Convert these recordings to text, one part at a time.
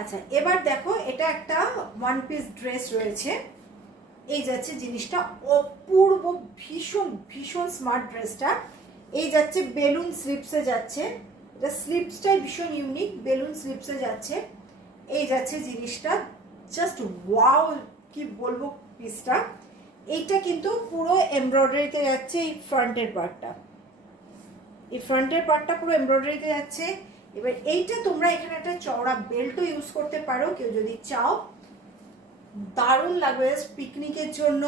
আচ্ছা এবার দেখো এটা একটা ওয়ান পিস ড্রেস রয়েছে, এই যাচ্ছে জিনিসটা অপূর্ব, ভীষণ ভীষণ স্মার্ট ড্রেসটা। এই যাচ্ছে বেলুন স্লিপসে যাচ্ছে, এটা স্লিপসটাই ভীষণ ইউনিক, বেলুন স্লিপসে যাচ্ছে। এই যাচ্ছে জিনিসটা, জাস্ট ওয়াও কি বলবো পিসটা। এইটা কিন্তু পুরো এমব্রয়ডারিতে যাচ্ছে, এই ফ্রন্টের পার্টটা, এই ফ্রন্টের পার্টটা পুরো এমব্রয়ডারিতে যাচ্ছে। এবার এইটা তোমরা এখানে একটা চওড়া বেল্টও ইউজ করতে পারো কেউ যদি চাও, দারুণ লাগবে পিকনিকের জন্য,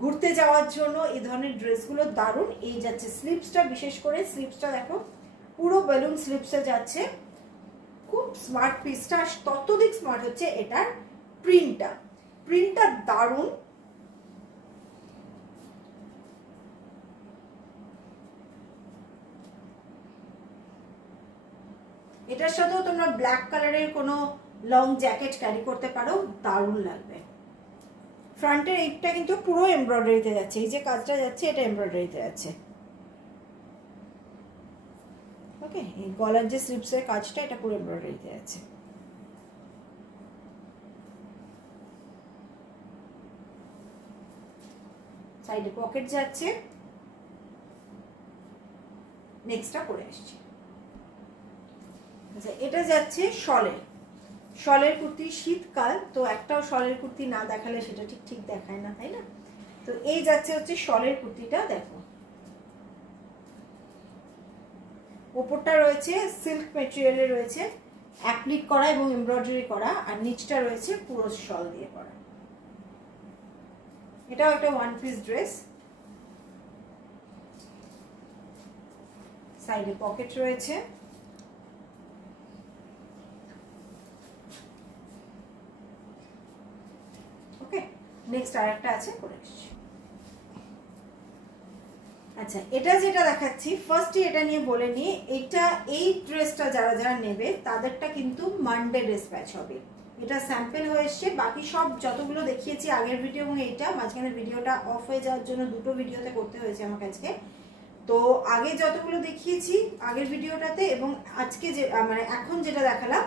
ঘুরতে যাওয়ার জন্য এই ধরনের ড্রেসগুলো দারুণ। এই যাচ্ছে স্লিপসটা, বিশেষ করে স্লিপসটা দেখো পুরো বেলুন স্লিপসে যাচ্ছে, খুব স্মার্ট পিসটা। ততোধিক স্মার্ট হচ্ছে এটার প্রিন্টটা, প্রিন্টটা দারুণ। এটার সাথেও তোমরা ব্ল্যাক কালারের কোনো লং জ্যাকেট ক্যারি করতে পারো, দারুণ লাগবে। ফ্রন্টের এইটা কিন্তু পুরো এমব্রয়ডারিতে যাচ্ছে, এই যে কাজটা যাচ্ছে এটা এমব্রয়ডারিতে যাচ্ছে। ওকে, এই গলার যে স্লিপসের কাজটা এটা পুরো এমব্রয়ডারিতে যাচ্ছে। সাইডে পকেট যাচ্ছে, নেক্সটটা পরে আসছে। আচ্ছা এটা যাচ্ছে শলের, শলের কুর্তি, শীতকাল তো একটাও শলের কুর্তি না দেখালে সেটা ঠিক ঠিক দেখায় না, তাই না? তো এই যাচ্ছে হচ্ছে শলের কুর্তিটা, দেখো উপরটা রয়েছে সিল্ক মেটেরিয়ালে রয়েছে, অ্যাপ্লিক করা এবং এমব্রয়ডারি করা, আর নিচটা রয়েছে পুরো শল দিয়ে করা। এটাও একটা ওয়ান পিস ড্রেস, সাইডে পকেট রয়েছে। ওকে, নেক্সট আরেকটা আছে, করে আসছি। আচ্ছা এটা যেটা দেখাচ্ছি ফার্স্টে এটা নিয়ে বলে নিই, এটা এই ড্রেসটা যারা যারা নেবে তাদেরটা কিন্তু মানডে ডিসপ্যাচ হবে। এটা স্যাম্পল হয়ে এসছে, বাকি সব যতগুলো দেখিয়েছি আগের ভিডিও এবং এইটা মাঝখানে ভিডিওটা অফ হয়ে যাওয়ার জন্য দুটো ভিডিওতে করতে হয়েছে আমার কাছে। তো আগে যতগুলো দেখিয়েছি আগের ভিডিওটাতে এবং আজকে যে মানে এখন যেটা দেখালাম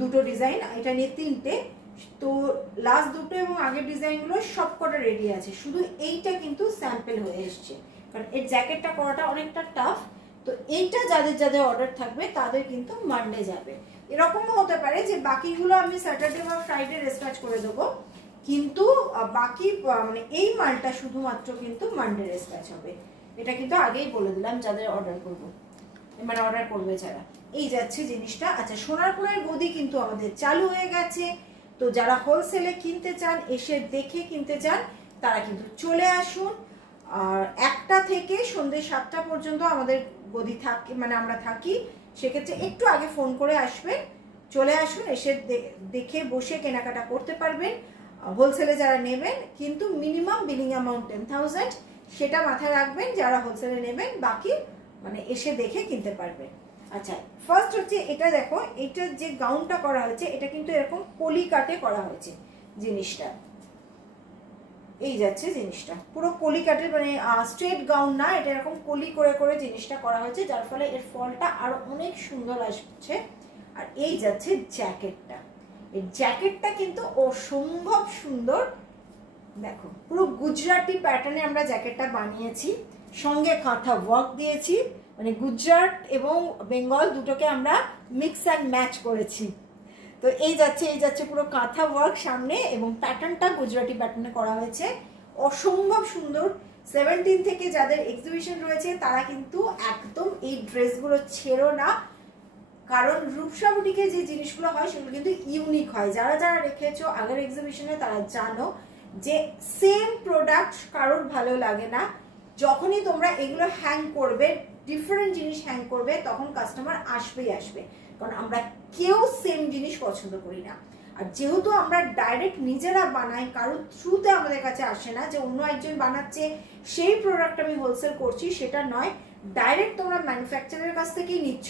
দুটো ডিজাইন, এটা নিয়ে তিনটে, তো লাস্ট দুটো এবং আগের ডিজাইনগুলো সবকটা রেডি আছে, শুধু এইটা কিন্তু স্যাম্পল হয়ে এসছে, কারণ এর জ্যাকেটটা করাটা অনেকটা টাফ। তো এইটা যাদের যাদের অর্ডার থাকবে তাদের কিন্তু মানডে যাবে। এরকমও হতে পারে যে বাকিগুলো আমি স্যাটারডে বা ফ্রাইডে রেস্টার্চ করে দেবো, কিন্তু বাকি মানে এই মালটা শুধুমাত্র কিন্তু মানডে রেস্টার্চ হবে। এটা কিন্তু আগেই বলে দিলাম যাদের অর্ডার করবো, মানে অর্ডার করবে যারা। এই যাচ্ছে জিনিসটা। আচ্ছা সোনারপুরের গদি কিন্তু আমাদের চালু হয়ে গেছে, তো যারা হোলসেলে কিনতে চান, এসে দেখে কিনতে চান, তারা কিন্তু চলে আসুন। আর 1টা থেকে সন্ধ্যে 7টা পর্যন্ত আমাদের গদি থাকে, মানে আমরা থাকি, সেক্ষেত্রে একটু আগে ফোন করে আসবেন, চলে আসুন, এসে দেখে বসে কেনাকাটা করতে পারবেন। হোলসেলে যারা নেবেন কিন্তু মিনিমাম বিলিং অ্যামাউন্ট 10,000, সেটা মাথায় রাখবেন যারা হোলসেলে নেবেন, বাকি মানে এসে দেখে কিনতে পারবেন। আচ্ছা ফার্স্ট হচ্ছে এটা দেখো, এটা যে গাউনটা করা হয়েছে এটা কিন্তু এরকম কলি কাটে করা হয়েছে জিনিসটা। এই যাচ্ছে জিনিসটা পুরো কলি কাটের, মানে স্ট্রেট গাউন না, এটা এরকম কলি করে করে জিনিসটা করা হয়েছে, যার ফলে এর ফলটা আরো অনেক সুন্দর আসছে। আর এই যাচ্ছে জ্যাকেটটা, এই জ্যাকেটটা কিন্তু অসম্ভব সুন্দর, দেখো পুরো গুজরাটি প্যাটার্নে আমরা জ্যাকেটটা বানিয়েছি, সঙ্গে কাঁথা ওয়ার্ক দিয়েছি, মানে গুজরাট এবং বেঙ্গল দুটোকে আমরা মিক্স অ্যান্ড ম্যাচ করেছি। তো এই যাচ্ছে পুরো কাঁথা ওয়ার্ক সামনে, এবং প্যাটার্নটা গুজরাটি প্যাটার্নে করা হয়েছে, অসম্ভব সুন্দর। 17 থেকে যাদের এক্সিবিশন রয়েছে তারা কিন্তু একদম এই ড্রেসগুলো ছেড়ো না, কারণ রূপসা বুটিকে যে জিনিসগুলো হয় সেগুলো কিন্তু ইউনিক হয়। যারা যারা রেখেছো আগের এক্সিবিশনে তারা জানো যে সেম প্রোডাক্ট কারোর ভালো লাগে না, যখনই তোমরা এগুলো হ্যাং করবে, ডিফারেন্ট জিনিস হ্যাং করবে, তখন কাস্টমার আসবেই আসবে, কারণ আমরা কেউ সেম জিনিস পছন্দ করি না। আর যেহেতু আমরা ডাইরেক্ট নিজেরা বানাই, কারোর থ্রুতে আমাদের কাছে আসে না যে অন্য একজন বানাচ্ছে সেই প্রোডাক্ট আমি হোলসেল করছি, সেটা নয়, ডাইরেক্ট তোমরা ম্যানুফ্যাকচারের কাছ থেকেই নিচ্ছ,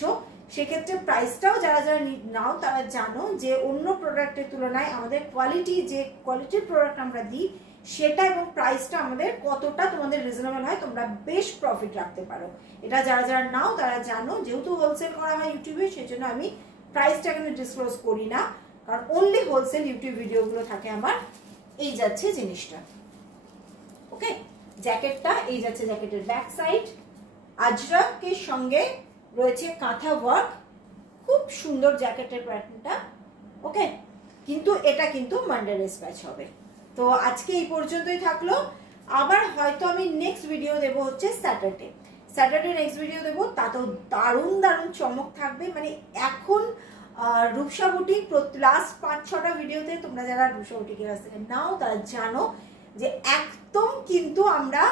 সেক্ষেত্রে প্রাইসটাও যারা যারা নাও তারা জানো যে অন্য প্রোডাক্টের তুলনায় আমাদের কোয়ালিটি, যে কোয়ালিটির প্রোডাক্ট আমরা দিই সেটা এবং প্রাইসটা আমাদের কতটা তোমাদের রিজনেবল হয়, তোমরা বেশ প্রফিট রাখতে পারো। এটা যারা যারা নাও তারা জানো, যেহেতু হোলসেল করা হয় ইউটিউবে, সেজন্য আমি প্রাইসটা এখানে ডিসক্লোজ করি না, কারণ অনলি হোলসেল ইউটিউব ভিডিওগুলো থাকে আমার। এই যাচ্ছে জিনিসটা, ওকে। জ্যাকেটটা এই যাচ্ছে, জ্যাকেটের ব্যাক সাইড, আজরাকের সঙ্গে রয়েছে কাঁথা ওয়ার্ক, খুব সুন্দর জ্যাকেটের প্যাটার্নটা, ওকে। কিন্তু এটা কিন্তু মানডে ডিসপ্যাচ হবে। তো আজকে এই পর্যন্তই থাকলো। আবার হয়তো আমি নেক্সট ভিডিও দেবো হচ্ছে স্যাটারডে নেক্সট ভিডিও দেবো, তাতেও দারুণ দারুণ চমক থাকবে। মানে এখন রূপসা বুটিক লাস্ট 5-6টা ভিডিওতে তোমরা যারা রূপসা বুটিকের কাছ থেকে নাও তারা জানো যে একদম কিন্তু আমরা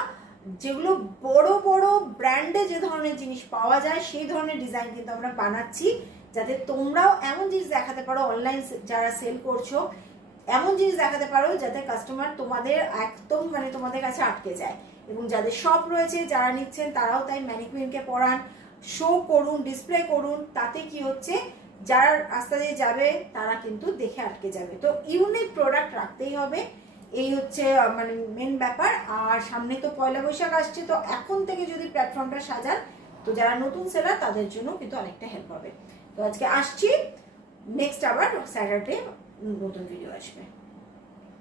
যেগুলো বড় বড় ব্র্যান্ডে যে ধরনের জিনিস পাওয়া যায় সেই ধরনের ডিজাইন কিন্তু আমরা বানাচ্ছি, যাতে তোমরাও এমন জিনিস দেখাতে পারো, অনলাইন যারা সেল করছো এমন জিনিস দেখাতে পারো যাতে কাস্টমার তোমাদের একদম মানে তোমাদের কাছে আটকে যায়। এবং যাদের শপ রয়েছে যারা নিচ্ছেন তারাও তাই ম্যানিকুইনকে পড়ান, শো করুন, ডিসপ্লে করুন, তাতে কি হচ্ছে যারা রাস্তা দিয়ে যাবে তারা কিন্তু দেখে আটকে যাবে। তো ইউনিক প্রোডাক্ট রাখতেই হবে, এই হচ্ছে মানে মেন ব্যাপার। আর সামনে তো পয়লা বৈশাখ আসছে, তো এখন থেকে যদি প্ল্যাটফর্মটা সাজান তো যারা নতুন সেলার তাদের জন্য কিন্তু অনেকটা হেল্প হবে। তো আজকে আসছি, নেক্সট আবার স্যাটারডে নতুন ভিডিও আসবে।